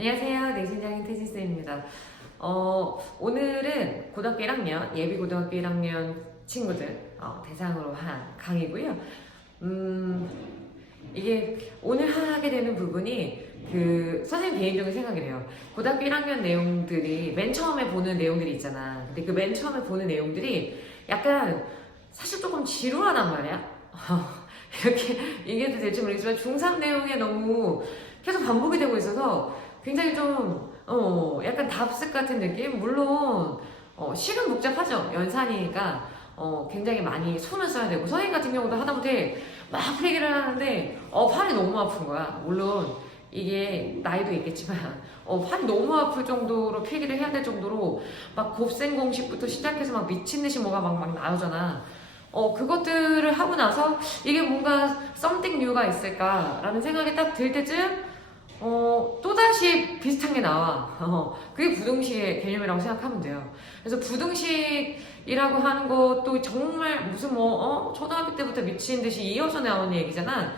안녕하세요. 내신장인 테지스입니다. 오늘은 고등학교 1학년, 예비고등학교 1학년 친구들 대상으로 한 강의고요. 이게 오늘 하게 되는 부분이 선생님 개인적인 생각이래요. 고등학교 1학년 내용들이 맨 처음에 보는 내용들이 있잖아. 근데 그 맨 처음에 보는 내용들이 약간 사실 조금 지루하단 말이야. 이렇게 얘기해도 될지 모르겠지만 중3 내용에 너무 계속 반복이 되고 있어서 굉장히 좀 약간 답습 같은 느낌? 물론 실은 복잡하죠. 연산이니까 굉장히 많이 손을 써야 되고 선생님 같은 경우도 하다못해 막 필기를 하는데 팔이 너무 아픈 거야. 물론 이게 나이도 있겠지만 팔이 너무 아플 정도로 필기를 해야 될 정도로 막 곱셈 공식부터 시작해서 막 미친 듯이 뭐가 막 나오잖아. 그것들을 하고 나서 이게 뭔가 something new가 있을까라는 생각이 딱 들 때쯤 또다시 비슷한 게 나와. 그게 부등식의 개념이라고 생각하면 돼요. 그래서 부등식이라고 하는 것도 정말 무슨 초등학교 때부터 미친 듯이 이어서 나오는 얘기잖아.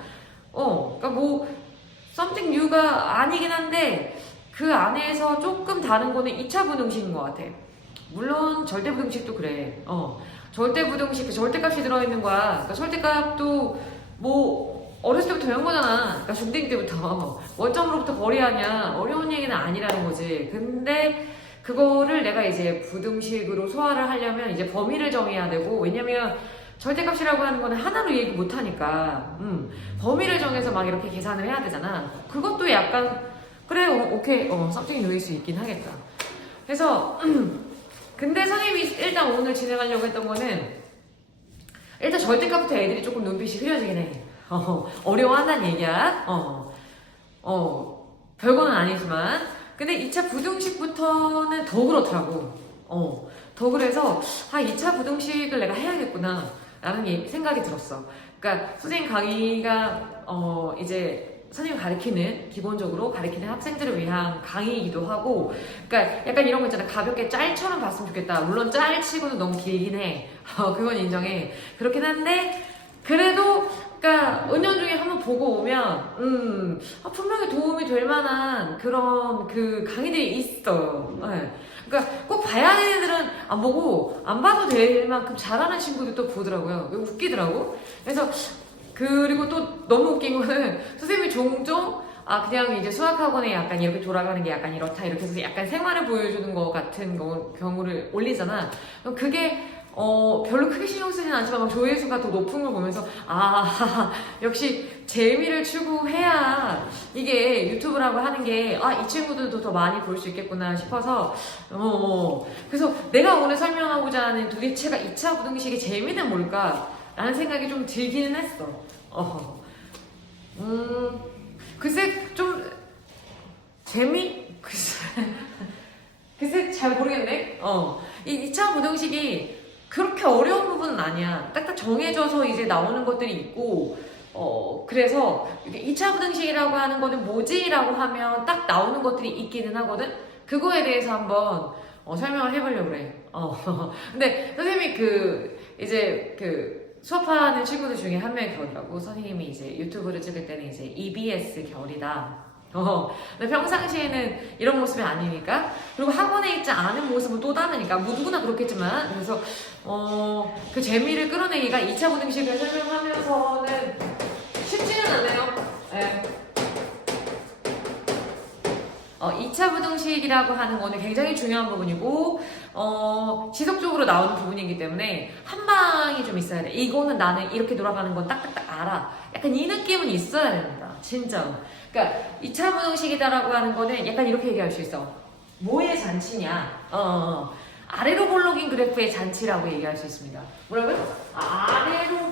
그러니까 뭐, something new가 아니긴 한데, 그 안에서 조금 다른 거는 2차 부등식인 것 같아. 물론, 절대부등식도 그래. 절대부등식, 그 절대값이 들어있는 거야. 그러니까 절대값도 뭐, 어렸을 때부터 배운 거잖아. 그러니까 중딩 때부터. 원점으로부터 거리하냐. 어려운 얘기는 아니라는 거지. 근데 그거를 내가 이제 부등식으로 소화를 하려면 이제 범위를 정해야 되고, 왜냐면 절대값이라고 하는 거는 하나로 얘기 못 하니까, 범위를 정해서 막 이렇게 계산을 해야 되잖아. 그것도 약간, 그래, 오케이, something new일 수 있긴 하겠다. 그래서, 근데 선생님이 일단 오늘 진행하려고 했던 거는, 일단 절대값부터 애들이 조금 눈빛이 흐려지긴 해. 어려워한다는 얘기야. 별거는 아니지만. 근데 2차 부등식부터는 더 그렇더라고. 더 그래서, 2차 부등식을 내가 해야겠구나. 라는 생각이 들었어. 그러니까, 선생님 강의가, 이제, 선생님 가르치는, 기본적으로 가르치는 학생들을 위한 강의이기도 하고, 그러니까 약간 이런 거 있잖아. 가볍게 짤처럼 봤으면 좋겠다. 물론 짤치고는 너무 길긴 해. 그건 인정해. 그렇긴 한데, 그래도 그러니까 은연중에 한번 보고 오면 분명히 도움이 될 만한 그런 그 강의들이 있어. 네. 그러니까 꼭 봐야 되는 애들은 안 보고 안 봐도 될 만큼 잘하는 친구들 또 보더라고요. 웃기더라고. 그래서 그리고 또 너무 웃긴 거는 선생님이 종종 그냥 이제 수학학원에 약간 이렇게 돌아가는 게 약간 이렇다 이렇게 해서 약간 생활을 보여주는 거 같은 경우를 올리잖아. 그럼 그게 별로 크게 신경 쓰진 않지만 막 조회수가 더 높은 걸 보면서 역시 재미를 추구해야 이게 유튜브라고 하는 게 이 친구들도 더 많이 볼 수 있겠구나 싶어서 그래서 내가 오늘 설명하고자 하는 도대체가 2차 부등식의 재미는 뭘까? 라는 생각이 좀 들기는 했어. 글쎄 좀 재미? 글쎄 잘 모르겠네. 이 2차 부등식이 그렇게 어려운 부분은 아니야. 딱딱 정해져서 이제 나오는 것들이 있고, 그래서 2차 부등식이라고 하는 거는 뭐지라고 하면 딱 나오는 것들이 있기는 하거든? 그거에 대해서 한번 설명을 해보려고 그래. 근데 선생님이 이제 수업하는 친구들 중에 한 명이 그러더라고. 선생님이 이제 유튜브를 찍을 때는 이제 EBS 결이다. 근데 평상시에는 이런 모습이 아니니까. 그리고 학원에 있지 않은 모습은 또 다르니까. 뭐 누구나 그렇겠지만. 그래서, 그 재미를 끌어내기가 2차 부등식을 설명하면서는 쉽지는 않네요. 네. 2차 부등식이라고 하는 거는 굉장히 중요한 부분이고, 지속적으로 나오는 부분이기 때문에 한 방이 좀 있어야 돼. 이거는 나는 이렇게 돌아가는 건 딱딱딱 알아. 약간 이 느낌은 있어야 된다. 진짜로. 그러니까 2차 부등식이다라고 하는 거는 약간 이렇게 얘기할 수 있어. 뭐의 잔치냐? 아래로 볼록인 그래프의 잔치라고 얘기할 수 있습니다. 뭐라고요? 아래로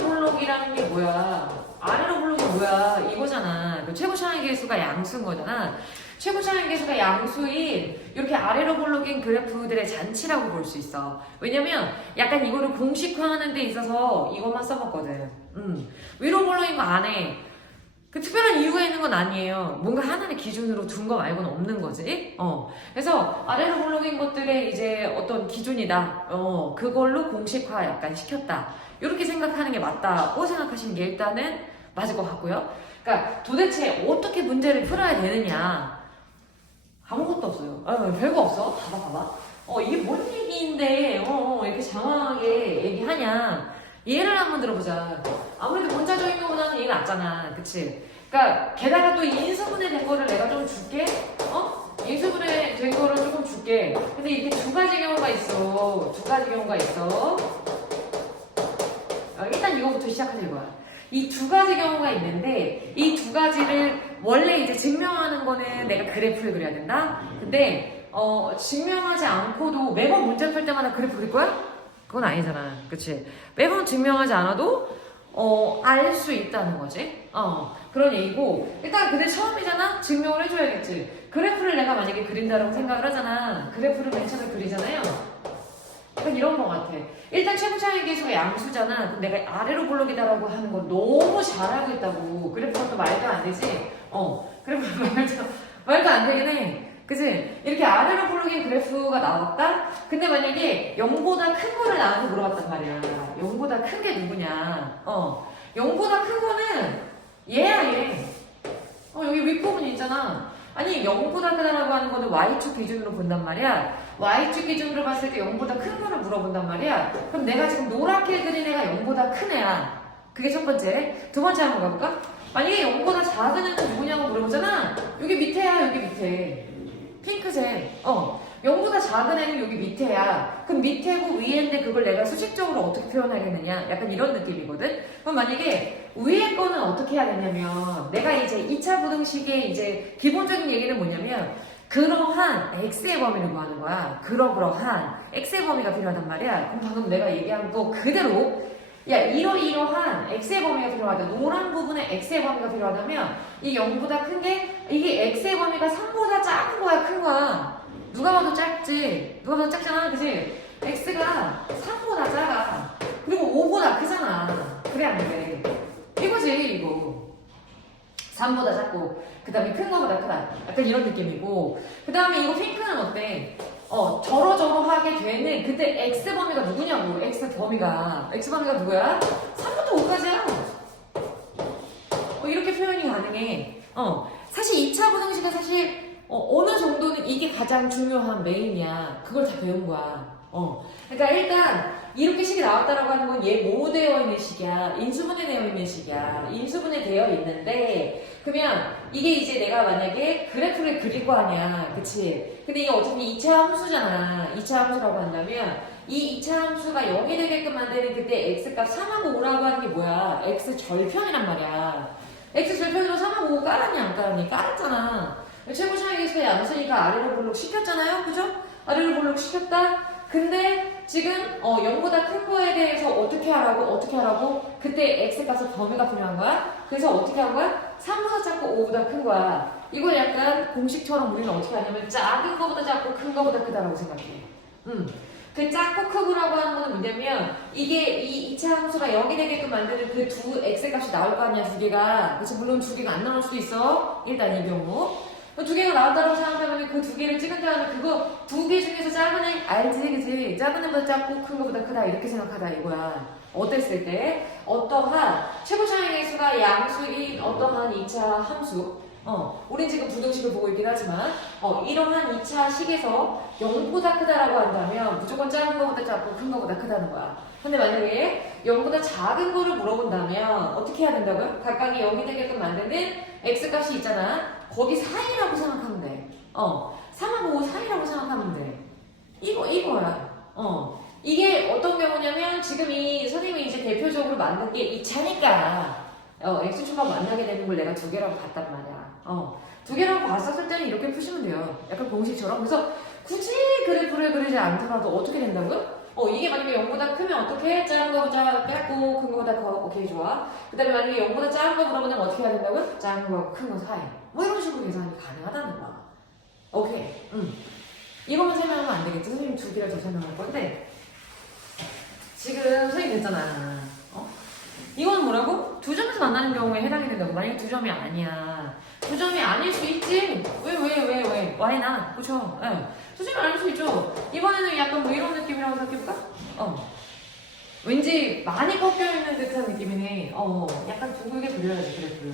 볼록이라는 게 뭐야? 아래로 볼록이 뭐야? 이거잖아. 그 최고 차항의 개수가 양수인 거잖아. 최고 차항의 개수가 양수인 이렇게 아래로 볼록인 그래프들의 잔치라고 볼 수 있어. 왜냐면 약간 이거를 공식화하는 데 있어서 이것만 써봤거든. 위로 볼록인 거 안 해. 그 특별한 이유가 있는 건 아니에요. 뭔가 하나를 기준으로 둔 거 말고는 없는 거지. 그래서 아래로 볼록인 것들의 이제 어떤 기준이다. 그걸로 공식화 약간 시켰다. 이렇게 생각하는 게 맞다고 생각하시는 게 일단은 맞을 것 같고요. 그러니까 도대체 어떻게 문제를 풀어야 되느냐. 아무것도 없어요. 별거 없어. 봐봐. 이게 뭔 얘기인데, 이렇게 장황하게 얘기하냐. 예를 한번 들어보자. 아무래도 문자적인 것보다는 얘가 낫잖아. 그치? 그러니까, 게다가 또 이 인수분해 된 거를 내가 좀 줄게. 인수분해 된 거를 조금 줄게. 근데 이렇게 두 가지 경우가 있어. 일단 이거부터 시작하자 이거야. 이 두 가지 경우가 있는데, 이 두 가지를 원래 이제 증명하는 거는 내가 그래프를 그려야 된다? 근데, 증명하지 않고도 매번 문제 풀 때마다 그래프 그릴 거야? 그건 아니잖아. 그치? 매번 증명하지 않아도, 알 수 있다는 거지. 그런 얘기고, 일단 근데 처음이잖아? 증명을 해줘야겠지. 그래프를 내가 만약에 그린다라고 생각을 하잖아. 그래프를 맨 처음에 그리잖아요. 약간 이런 거 같아. 일단 최고 차이 계수가 양수잖아. 그럼 내가 아래로 볼록이다라고 하는 거 너무 잘 알고 있다고. 그래프가 또 말도 안 되지? 그래프가 말도 안 되긴 해. 그치? 이렇게 아래로 볼록인 그래프가 나왔다? 근데 만약에 0보다 큰 거를 나한테 물어봤단 말이야. 0보다 큰 게 누구냐? 0보다 큰 거는 얘야, 얘. 여기 윗부분이 있잖아. 아니 0보다 크다라고 하는 거는 Y축 기준으로 본단 말이야. Y축 기준으로 봤을 때 0보다 큰 거를 물어본단 말이야. 그럼 내가 지금 노랗게 그린 애가 0보다 큰 애야. 그게 첫 번째. 두 번째 한번 가볼까? 만약에 0보다 작은 애는 누구냐고 물어보잖아. 여기 밑에야, 여기 밑에. 핑크색. 0보다 작은 애는 여기 밑에야. 그럼 밑에고 위에인데 그걸 내가 수식적으로 어떻게 표현하겠느냐? 약간 이런 느낌이거든? 그럼 만약에 위에 거는 어떻게 해야 되냐면, 내가 이제 2차 부등식의 이제 기본적인 얘기는 뭐냐면, 그러한 x의 범위를 구하는 거야. 그러한 x의 범위가 필요하단 말이야. 그럼 방금 내가 얘기한 거 그대로, 야, 이러한 x의 범위가 필요하다. 노란 부분에 x의 범위가 필요하다면, 이 0보다 큰 게, 이게 x의 범위가 3보다 작은 거야, 큰 거야. 누가 봐도 작지? 누가 봐도 작잖아, 그치? x가 3보다 작아. 그리고 5보다 크잖아. 그래, 안 돼? 이거지, 이거. 3보다 작고, 그 다음에 큰 거보다 크다. 약간 이런 느낌이고, 그 다음에 이거 핑크는 어때? 저러저러하게 되는, 그때 x 범위가 누구냐고, x 범위가 누구야? 3부터 5까지야. 이렇게 표현이 가능해. 사실 2차 부등식은 사실, 어느 정도는 이게 가장 중요한 메인이야. 그걸 다 배운 거야. 그러니까 일단 이렇게 식이 나왔다라고 하는 건 얘 뭐뭐 되어 있는 식이야. 인수분해 되어 있는 식이야. 인수분해 되어 있는데 그러면 이게 이제 내가 만약에 그래프를 그릴 거 아니야. 그치? 근데 이게 어차피 2차 함수잖아. 2차 함수라고 한다면 이 2차 함수가 0이 되게끔 만드는 그때 x값 3하고 5라고 하는 게 뭐야? x 절편이란 말이야. x 절편으로 3하고 5 깔았니 안 깔았니? 깔았잖아. 최고 차이 계수가 양수니까 아래로 볼록 시켰잖아요. 그죠? 아래로 볼록 시켰다. 근데 지금 0보다 큰 거에 대해서 어떻게 하라고? 그때 x값의 범위가 필요한 거야. 그래서 어떻게 한 거야? 3보다 작고 5보다 큰 거야. 이걸 약간 공식처럼 우리는 어떻게 하냐면 작은 거보다 작고 큰 거보다 크다라고 생각해. 그 작고 크고라고 하는 거는 뭐냐면 이게 이 2차 함수가 0이 되게끔 만드는 그 두 x값이 나올 거 아니야, 두 개가. 그치? 물론 두 개가 안 나올 수도 있어. 일단 이 경우. 두 개가 나왔다고 생각하면 그 두 개를 찍은 다음에 그거 두 개 중에서 작은 애 알지, 그지? 작은 애보다 작고 큰 거보다 크다 이렇게 생각하다 이거야. 어땠을 때 어떠한 최고 차이 계수가 양수인 어떠한 2차 함수, 우린 지금 부등식을 보고 있긴 하지만 이러한 2차 식에서 0보다 크다라고 한다면 무조건 작은 거보다 작고 큰 거보다 크다는 거야. 근데 만약에 0보다 작은 거를 물어본다면 어떻게 해야 된다고요? 각각이 0이 되게끔 만드는 x값이 있잖아. 거기 사이라고 생각하면 돼. 3하고 5 사이라고 생각하면 돼. 이거야. 이게 어떤 경우냐면 지금 이 선생님이 이제 대표적으로 만든 게 2차니까 x축하고 만나게 되는 걸 내가 두 개라고 봤단 말이야. 두 개라고 봤었을 때는 이렇게 푸시면 돼요. 약간 공식처럼. 그래서 굳이 그래프를 그리지 않더라도 어떻게 된다고요? 이게 만약에 0보다 크면 어떻게? 작은 거보다 작고 큰 거보다 커. 오케이, 좋아. 그 다음에 만약에 0보다 작은 거 물어보면 어떻게 해야 된다고요? 작은 거하고 큰 거 사이. 뭐 이런 식으로 계산이 가능하다는 거야. 오케이. 이거만 설명하면 안 되겠지. 선생님 두 개를 더 설명할 건데 지금 선생님 됐잖아. 이거는 뭐라고? 두 점에서 만나는 경우에 해당이 된다고. 만약에 두 점이 아니야. 두 점이 아닐 수 있지? 왜? Why not? 그쵸? 두 점이 아닐 수 있죠. 이번에는 약간 뭐 이런 느낌이라고 생각해볼까? 왠지 많이 꺾여 있는 듯한 느낌이네. 약간 둥글게 그려야지 그래프를.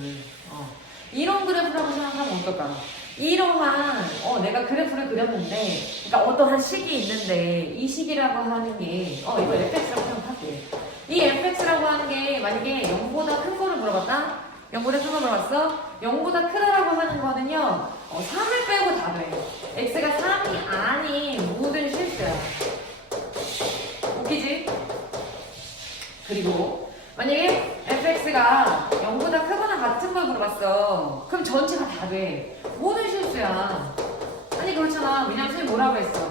이런 그래프라고 생각하면 어떨까? 이러한 내가 그래프를 그렸는데, 그러니까 어떠한 식이 있는데 이 식이라고 하는 게 이거 fx라고 생각할게. 이 fx라고 하는 게 만약에 0보다 큰 거를 물어봤다? 0보다 큰 거 물어봤어? 0보다 크다라고 하는 거는요 3을 빼고 다 돼. x가 3이 아닌 모든 실수야. 웃기지? 그리고 만약에 fx가 0보다 크거나 같은 걸 물어봤어. 그럼 전체가 다 돼. 모든 실수야. 아니 그렇잖아. 왜냐면 선생님 뭐라고 했어?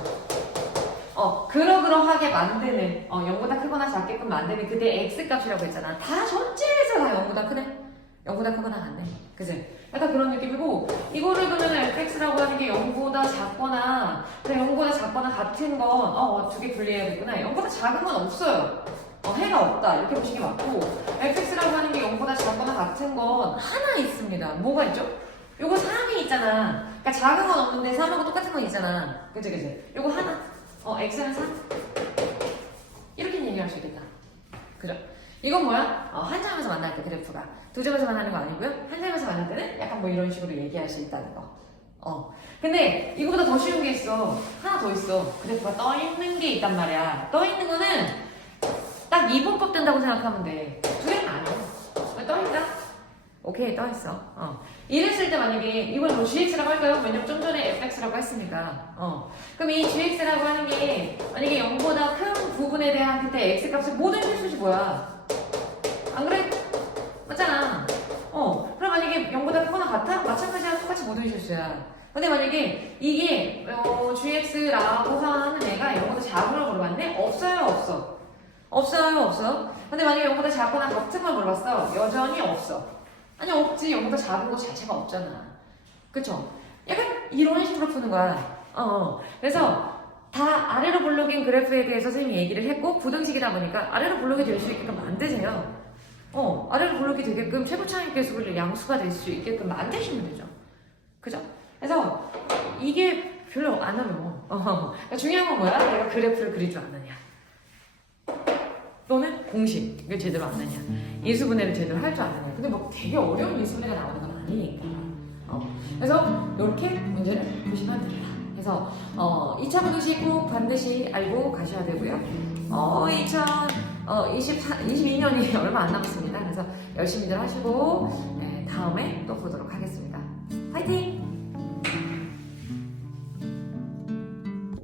그러그러하게 만드는 0보다 크거나 작게끔 만드는 그때 x값이라고 했잖아. 다 전체에서 다 0보다 크네. 0보다 크거나 같네. 그치? 약간 그런 느낌이고, 이거를 그러면 fx라고 하는 게 0보다 작거나 0보다 작거나 같은 건 두 개 분리해야겠구나. 0보다 작은 건 없어요. 해가 없다. 이렇게 보시는 게 맞고, fx라고 하는 게 0보다 작거나 같은 건 하나 있습니다. 뭐가 있죠? 요거 3이 있잖아. 그러니까 작은 건 없는데 3하고 똑같은 건 있잖아. 그치 그치? 요거 하나. x는 3? 이렇게 얘기할 수 있겠다. 그죠? 이건 뭐야? 한 점에서 만날 때 그래프가 두 점에서 만나는 거 아니고요. 한 점에서 만날 때는 약간 뭐 이런 식으로 얘기할 수 있다는 거. 근데 이거보다 더 쉬운 게 있어. 하나 더 있어. 그래프가 떠 있는 게 있단 말이야. 떠 있는 거는 딱 이분법 된다고 생각하면 돼. 두 개는 아니야. 떠 있다? 오케이, 떠 있어. 이랬을 때 만약에 이걸 뭐 gx라고 할까요? 왜냐면 좀 전에 fx라고 했으니까. 그럼 이 gx라고 하는 게 만약에 0보다 큰 부분에 대한 그때 x 값의 모든 실수지 뭐야? 안 그래? 맞잖아. 그럼 만약에 0보다 크거나 같아? 마찬가지야. 똑같이 모든 실수야. 근데 만약에 이게 gx라고 하는 애가 0보다 작은 걸 물어봤는데 없어요, 없어? 없어요, 없어? 근데 만약에 0보다 작거나 같은 걸 물어봤어. 여전히 없어. 아니 없지. 0보다 작은 거 자체가 없잖아. 그쵸? 약간 이런 식으로 푸는 거야. 그래서 다 아래로 블록인 그래프에 대해서 선생님이 얘기를 했고, 부등식이다 보니까 아래로 블록이 될 수 있게끔 만드세요. 아래로 블록이 되게끔 최고차항 계수를 양수가 될 수 있게끔 만드시면 되죠. 그죠? 그래서 이게 별로 안 어려워. 그러니까 중요한 건 뭐야? 내가 그래프를 그릴 줄 아느냐. 또는 공식을 제대로 아느냐. 인수분해를 제대로 할 줄 아느냐. 근데 뭐 되게 어려운 인수분해가 나오는 건 아니니까. 그래서 이렇게 문제를 보시면 됩니다. 그래서 2차 부등식 꼭 반드시 알고 가셔야 되고요. 2022년이 얼마 안 남았습니다. 그래서 열심히들 하시고 다음에 또 보도록 하겠습니다. 화이팅!